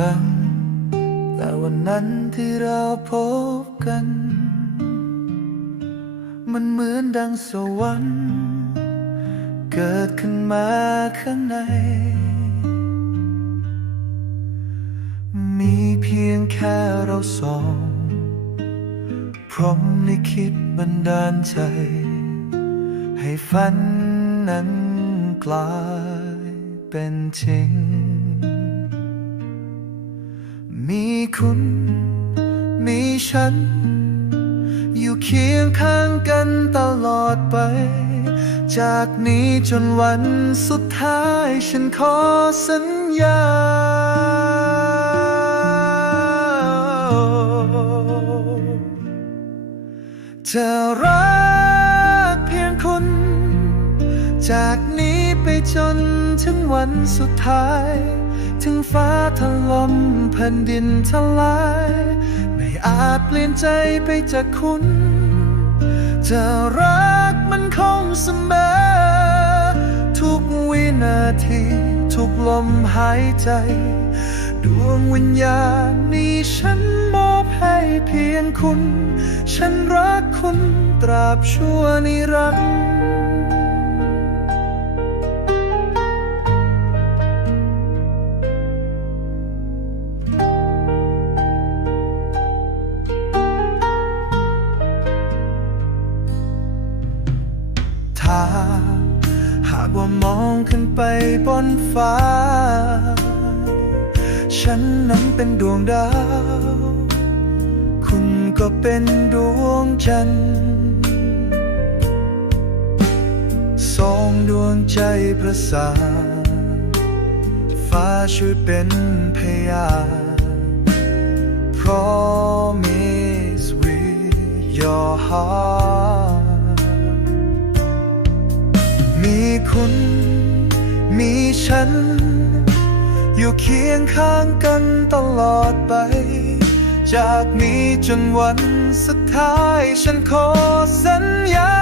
กัน แต่วันนั้นที่เราพบกัน มันเหมือนดังสวรรค์ เกิดขึ้นมาข้างใน มีเพียงแค่เราสอง พร้อมลิขิตบันดาลใจ ให้ฝันนั้นกลายเป็นจริง คุณ มีฉัน อยู่เคียงข้างกันตลอดไป จากนี้จนวันสุดท้าย ฉันขอสัญญา จะรักเพียงคุณ จากนี้ไปจนถึงวันสุดท้าย ถึงฟ้าถล่มแผ่นดินทลาย ไม่อาจเปลี่ยนใจไปจากคุณ จะรักมันคงเสมอ ทุกวินาที ทุกลมหายใจ ดวงวิญญาณนี้ฉันมอบให้เพียงคุณ ฉันรักคุณตราบชั่วนิรันดร์ากว่ามองขึ้นไปบนฟ้า ฉันนั้นเป็นดวงดาว คุณก็เป็นดวงจันทร์สองดวงใจประสานฟ้าช่วยเป็นพยาน Promise with your heart คุณ มีฉัน อยู่เคียงข้างกันตลอดไป จากนี้จนวันสุดท้ายฉันขอสัญญา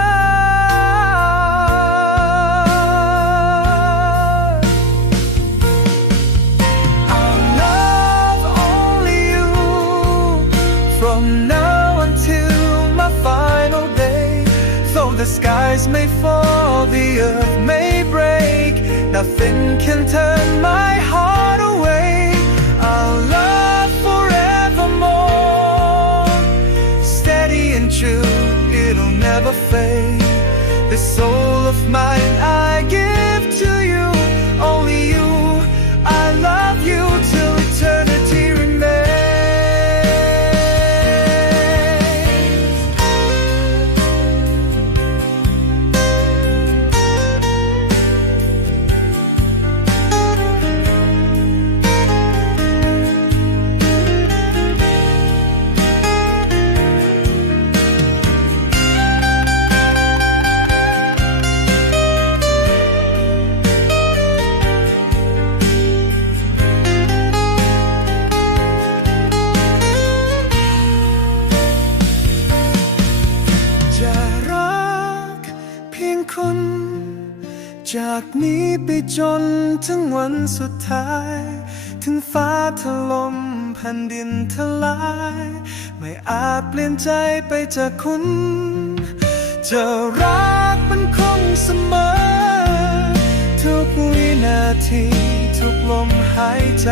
the skies may fall, the earth may break, nothing can turn my heart จากนี้ไปจนถึงวันสุดท้าย ถึงฟ้าถล่มแผ่นดินทลาย ไม่อาจเปลี่ยนใจไปจากคุณ จะรักมันคงเสมอ ทุกวินาที ทุกลมหายใจ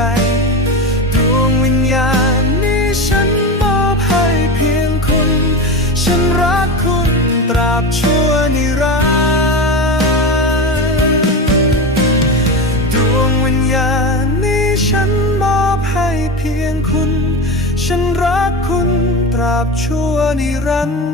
ฉันรักคุณตราบชั่วนิรันดร์